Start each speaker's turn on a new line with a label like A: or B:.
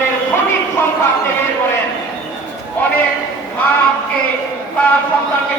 A: তাদের সঠিক সংখ্যা আপনি বের করেন। অনেক মা আজকে তার সন্তানকে